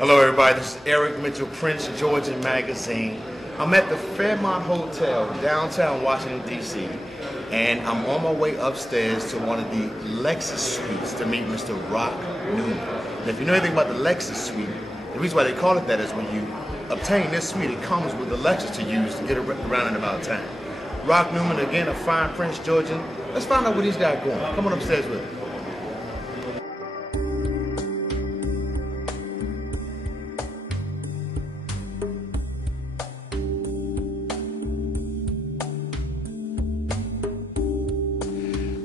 Hello everybody, this is Eric Mitchell, Prince Georgian Magazine. I'm at the Fairmont Hotel, downtown Washington, D.C. and I'm on my way upstairs to one of the Lexus suites to meet Mr. Rock Newman. And if you know anything about the Lexus suite, the reason why they call it that is when you obtain this suite, it comes with the Lexus to use to get around and about town. Rock Newman, again, a fine Prince Georgian. Let's find out where these guys going. Come on upstairs with me.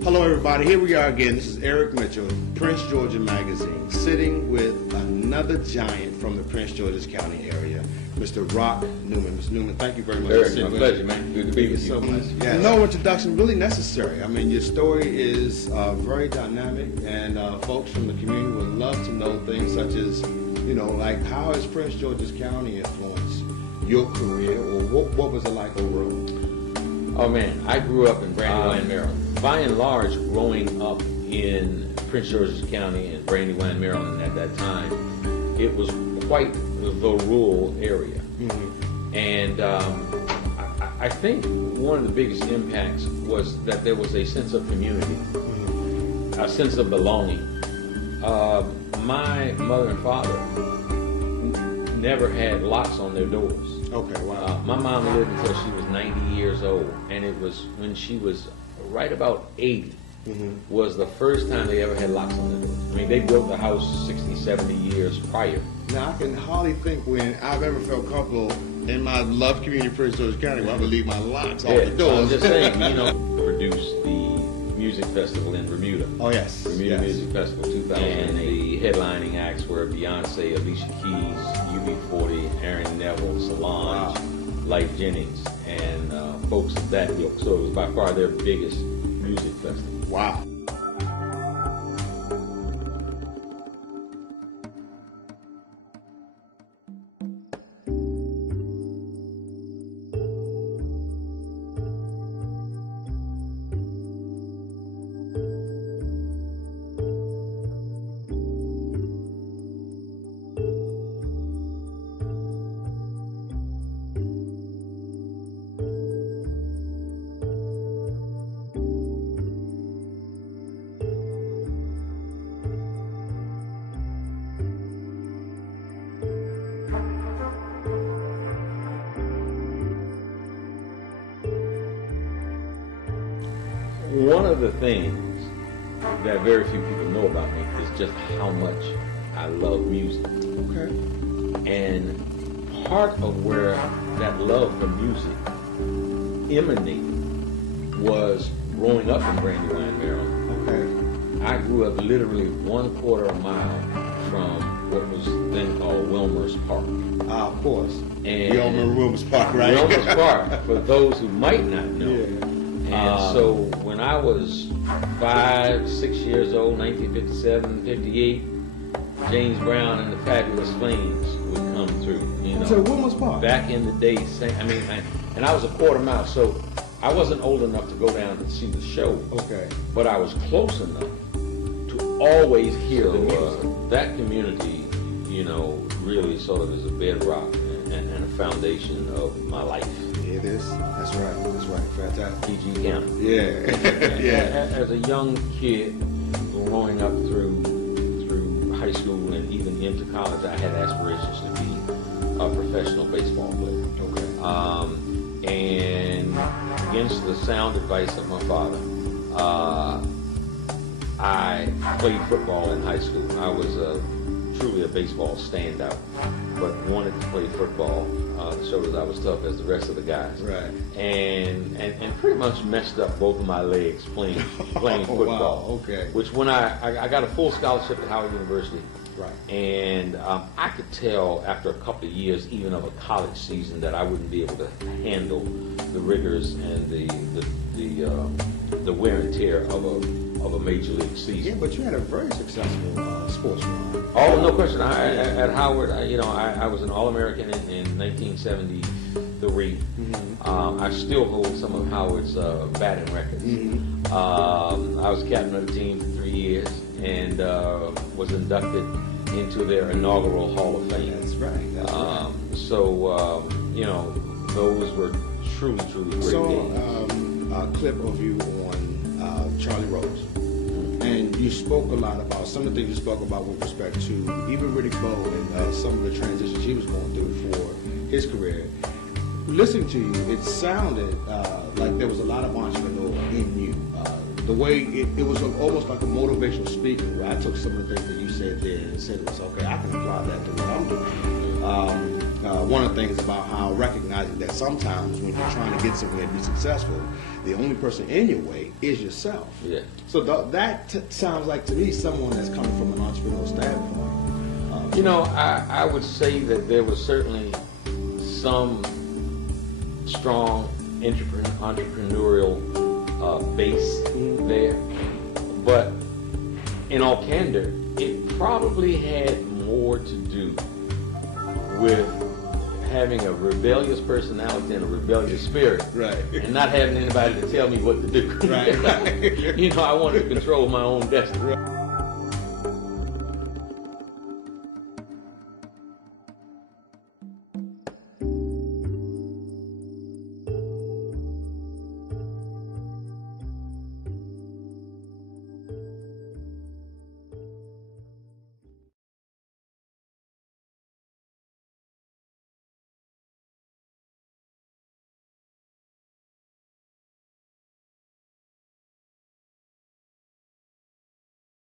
Hello everybody, here we are again. This is Eric Mitchell, Prince Georgian Magazine, sitting with another giant from the Prince George's County area, Mr. Rock Newman. Mr. Newman, thank you very much. Eric, my pleasure, man. Good to be with you. So much. Yeah. No introduction really necessary. I mean, your story is very dynamic, and folks from the community would love to know things such as, you know, like how has Prince George's County influenced your career, or what was it like overall? Oh man, I grew up in Brandywine, Maryland. By and large, growing up in Prince George's County and Brandywine, Maryland at that time, it was quite the rural area. Mm-hmm. And I think one of the biggest impacts was that there was a sense of community, mm-hmm. a sense of belonging. My mother and father never had locks on their doors. Okay, wow. My mom lived until she was 90 years old, and it was when she was right about 80 mm-hmm. was the first time they ever had locks on their doors. I mean, they built the house 60, 70 years prior. Now, I can hardly think when I've ever felt comfortable in my love community of Prince George's County where I would leave my locks off the doors. I'm just saying, you know, produced the music festival in Bermuda. Oh, yes. Bermuda Music Festival 2008. And the headlining acts were Beyonce, Alicia Keys, UB40, Aaron Neville, Solange, Life Jennings, and folks of that ilk. So it was by far their biggest music festival. Wow. One of the things that very few people know about me is just how much I love music. Okay. And part of where that love for music emanated was growing up in Brandywine, Maryland. Okay. I grew up literally 1/4 mile from what was then called Wilmer's Park. Of course. And Wilmer's Park, right? Wilmer's Park, for those who might not know. Yeah. And so when I was 5, 6 years old, 1957, 58, James Brown and the Fabulous Flames would come through. You know, so Wilmer's Park. Back in the day, and I was 1/4 mile, so I wasn't old enough to go down and see the show. Okay. But I was close enough to always hear the music. That community, you know, really sort of is a bedrock and a foundation of my life. It is. That's right. That's right. Fantastic. PG County. Yeah. Yeah. As a young kid, growing up through high school and even into college, I had aspirations to be a professional baseball player. Okay. And against the sound advice of my father, I played football in high school. I was truly a baseball standout, but wanted to play football. Showed that I was tough as the rest of the guys. Right. And pretty much messed up both of my legs playing football. Wow. Okay. Which when I got a full scholarship at Howard University. Right. And I could tell after a couple of years, even of a college season, that I wouldn't be able to handle the rigors and the wear and tear of a major league season. Yeah, but you had a very successful sports career. Oh, no question. At Howard, I was an All-American in 1973. Mm-hmm. I still hold some of Howard's batting records. Mm-hmm. I was captain of the team for 3 years and was inducted into their inaugural Hall of Fame. That's right. That's right. So, you know, those were truly, truly great games. A clip of you on Charlie Rose. And you spoke a lot about some of the things you spoke about with respect to even Riddick Bowe and some of the transitions he was going through for his career. Listening to you, it sounded like there was a lot of entrepreneur in you. The way it was almost like a motivational speaking, where I took some of the things that you said there and said it was okay, I can apply that to what I'm doing. One of the things about how recognizing that sometimes when you're trying to get somewhere and be successful, the only person in your way is yourself. Yeah. So that sounds like to me someone that's coming from an entrepreneurial standpoint. You know, I would say that there was certainly some strong entrepreneurial base there, but in all candor, it probably had more to do with having a rebellious personality and a rebellious spirit, Right. and not having anybody to tell me what to do. Right. You know, I wanted to control my own destiny. Right.